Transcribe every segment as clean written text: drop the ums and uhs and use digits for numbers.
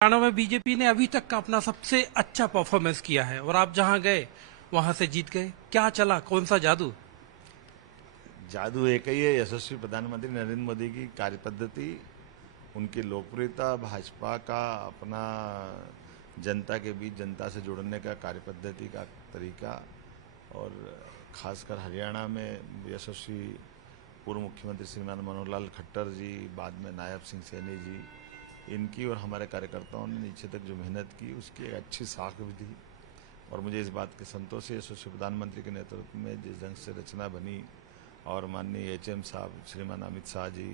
हरियाणा में बीजेपी ने अभी तक का अपना सबसे अच्छा परफॉर्मेंस किया है और आप जहां गए वहां से जीत गए। क्या चला, कौन सा जादू? जादू एक ही है, यशस्वी प्रधानमंत्री नरेंद्र मोदी की कार्यपद्धति, उनकी लोकप्रियता, भाजपा का अपना जनता के बीच जनता से जुड़ने का कार्यपद्धति का तरीका, और खासकर हरियाणा में यशस्वी पूर्व मुख्यमंत्री श्रीमान मनोहर लाल खट्टर जी, बाद में नायब सिंह सैनी जी, इनकी और हमारे कार्यकर्ताओं ने नीचे तक जो मेहनत की उसकी एक अच्छी साख भी दी। और मुझे इस बात के संतोष है, यशस्वी प्रधानमंत्री के नेतृत्व में जिस ढंग से रचना बनी और माननीय एचएम साहब, श्रीमान अमित शाह जी,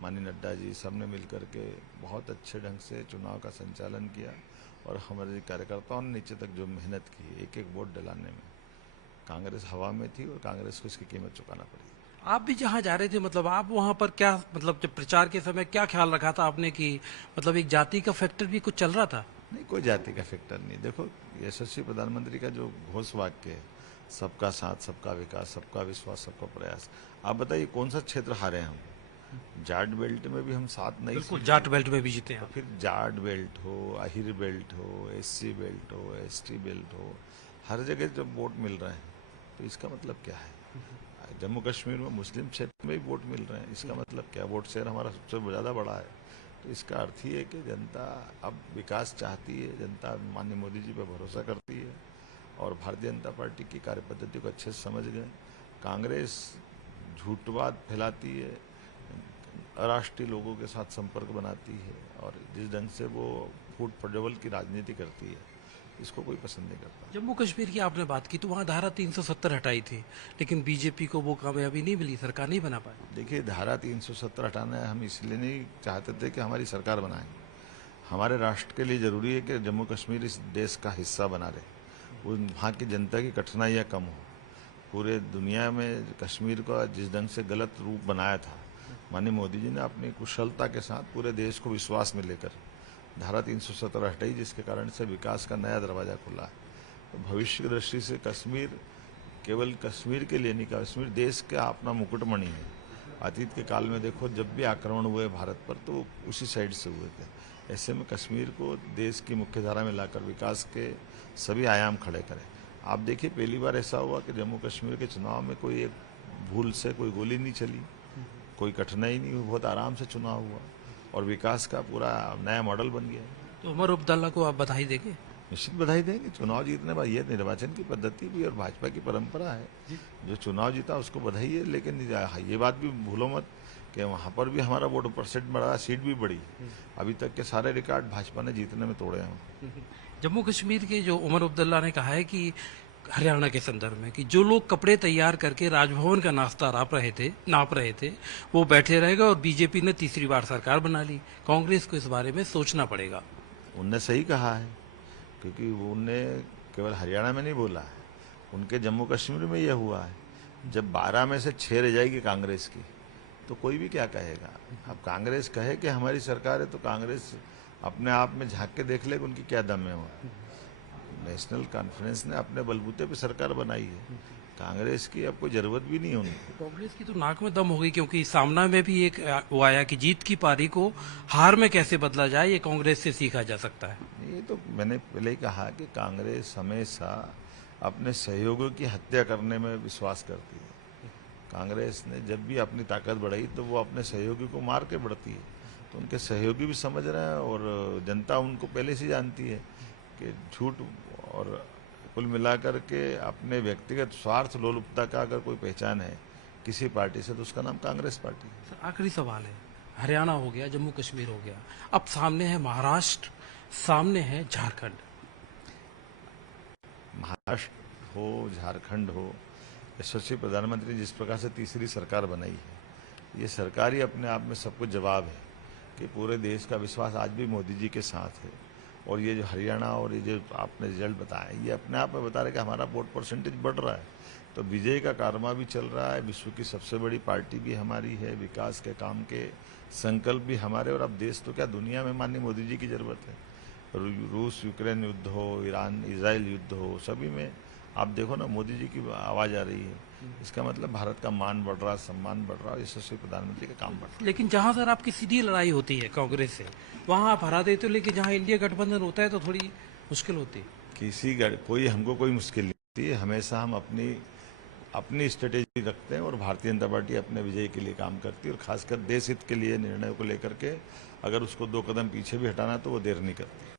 माननीय नड्डा जी, सब ने मिलकर के बहुत अच्छे ढंग से चुनाव का संचालन किया। और हमारे कार्यकर्ताओं ने नीचे तक जो मेहनत की एक एक वोट दिलाने में, कांग्रेस हवा में थी और कांग्रेस को इसकी कीमत चुकाना पड़ी। आप भी जहां जा रहे थे, मतलब आप वहां पर क्या, मतलब जब प्रचार के समय क्या ख्याल रखा था आपने कि मतलब एक जाति का फैक्टर भी कुछ चल रहा था? नहीं, कोई जाति का फैक्टर नहीं। देखो, यशस्वी प्रधानमंत्री का जो घोष वाक्य है, सबका साथ, सबका विकास, सबका विश्वास, सबका प्रयास। आप बताइए कौन सा क्षेत्र हारे हम? जाट बेल्ट में भी हम 7 नई बिल्कुल, सीट जाट जीते। बेल्ट में भी जीते हैं तो आप। फिर जाट बेल्ट हो, अहिर बेल्ट हो, एससी बेल्ट हो, एसटी बेल्ट हो, हर जगह जब वोट मिल रहे हैं तो इसका मतलब क्या है? जम्मू कश्मीर में मुस्लिम क्षेत्र में भी वोट मिल रहे हैं, इसका मतलब क्या? वोट शेयर हमारा सबसे ज़्यादा बड़ा है। तो इसका अर्थ ही है कि जनता अब विकास चाहती है, जनता माननीय मोदी जी पर भरोसा करती है और भारतीय जनता पार्टी की कार्यपद्धति को अच्छे से समझ गए। कांग्रेस झूठवाद फैलाती है, अराष्ट्रीय लोगों के साथ संपर्क बनाती है और जिस ढंग से वो फूट प्रज्वल की राजनीति करती है, इसको कोई पसंद नहीं करता। जम्मू कश्मीर की आपने बात की तो वहां धारा 370 हटाई थी, लेकिन बीजेपी को वो कामयाबी नहीं मिली, सरकार नहीं बना पाई। देखिए, धारा 370 हटाना हम इसलिए नहीं चाहते थे कि हमारी सरकार बनाए। हमारे राष्ट्र के लिए जरूरी है कि जम्मू कश्मीर इस देश का हिस्सा बना रहे, वहाँ की जनता की कठिनाइयाँ कम हो। पूरे दुनिया में कश्मीर का जिस ढंग से गलत रूप बनाया था, माननीय मोदी जी ने अपनी कुशलता के साथ पूरे देश को विश्वास में लेकर धारा 370 हटाई, जिसके कारण से विकास का नया दरवाजा खुला है। तो भविष्य की दृष्टि से कश्मीर केवल कश्मीर के लिए नहीं, कश्मीर देश का अपना मुकुटमणि है। अतीत के काल में देखो, जब भी आक्रमण हुए भारत पर तो उसी साइड से हुए थे। ऐसे में कश्मीर को देश की मुख्य धारा में लाकर विकास के सभी आयाम खड़े करें। आप देखिए, पहली बार ऐसा हुआ कि जम्मू कश्मीर के चुनाव में कोई एक भूल से कोई गोली नहीं चली, कोई कठिनाई नहीं हुई, बहुत आराम से चुनाव हुआ और विकास का पूरा नया मॉडल बन गया। तो उमर अब्दुल्ला को आप बधाई देंगे? निश्चित बधाई देंगे। चुनाव जीतने बाद ये निर्वाचन की पद्धति भी और भाजपा की परंपरा है, जो चुनाव जीता उसको बधाई है। लेकिन ये बात भी भूलो मत कि वहाँ पर भी हमारा वोट परसेंट बढ़ा, सीट भी बढ़ी। अभी तक के सारे रिकॉर्ड भाजपा ने जीतने में तोड़े हैं। जम्मू कश्मीर के जो उमर अब्दुल्ला ने कहा है कि हरियाणा के संदर्भ में कि जो लोग कपड़े तैयार करके राजभवन का नाश्ता नाप रहे थे वो बैठे रहेगा और बीजेपी ने तीसरी बार सरकार बना ली। कांग्रेस को इस बारे में सोचना पड़ेगा। उनने सही कहा है, क्योंकि उनने केवल हरियाणा में नहीं बोला है, उनके जम्मू कश्मीर में यह हुआ है। जब 12 में से 6 रह जाएगी कांग्रेस की तो कोई भी क्या कहेगा? अब कांग्रेस कहे कि हमारी सरकार है तो कांग्रेस अपने आप में झांक के देख ले कि उनकी क्या दम है। वहाँ नेशनल कॉन्फ्रेंस ने अपने बलबूते पे सरकार बनाई है, कांग्रेस की अब कोई जरूरत भी नहीं है उनको। कांग्रेस की तो नाक में दम हो गई, क्योंकि सामना में भी एक वो आया कि जीत की पारी को हार में कैसे बदला जाए, ये कांग्रेस से सीखा जा सकता है। ये तो मैंने पहले ही कहा कि कांग्रेस हमेशा अपने सहयोगियों की हत्या करने में विश्वास करती है। कांग्रेस ने जब भी अपनी ताकत बढ़ाई तो वो अपने सहयोगी को मार के बढ़ती है। तो उनके सहयोगी भी समझ रहे हैं और जनता उनको पहले से जानती है कि झूठ और कुल मिलाकर के अपने व्यक्तिगत स्वार्थ लोलुपता का अगर कोई पहचान है किसी पार्टी से तो उसका नाम कांग्रेस पार्टी है। सर, आखिरी सवाल है। हरियाणा हो गया, जम्मू कश्मीर हो गया, अब सामने है महाराष्ट्र, सामने है झारखंड। महाराष्ट्र हो, झारखंड हो, यशस्वी प्रधानमंत्री जिस प्रकार से तीसरी सरकार बनाई है, ये सरकार ही अपने आप में सब कुछ जवाब है कि पूरे देश का विश्वास आज भी मोदी जी के साथ है। और ये जो हरियाणा और ये जो आपने रिजल्ट बताया, ये अपने आप में बता रहे कि हमारा वोट परसेंटेज बढ़ रहा है। तो विजय का कारवा भी चल रहा है, विश्व की सबसे बड़ी पार्टी भी हमारी है, विकास के काम के संकल्प भी हमारे, और अब देश तो क्या दुनिया में माननीय मोदी जी की जरूरत है। रूस यूक्रेन युद्ध हो, ईरान इजराइल युद्ध हो, सभी में आप देखो ना, मोदी जी की आवाज आ रही है, इसका मतलब भारत का मान बढ़ रहा, सम्मान बढ़ रहा, यशस्वी प्रधानमंत्री का काम बढ़ रहा। लेकिन जहां सर आपकी सीधी लड़ाई होती है कांग्रेस से, वहां आप हरा देते हो, लेकिन जहां इंडिया गठबंधन होता है तो थोड़ी मुश्किल होती है। कोई हमको कोई मुश्किल नहीं होती है, हमेशा हम अपनी अपनी स्ट्रेटेजी रखते हैं और भारतीय जनता पार्टी अपने विजय के लिए काम करती है, और खासकर देश हित के लिए निर्णयों को लेकर के अगर उसको 2 कदम पीछे भी हटाना तो वो देर नहीं करती।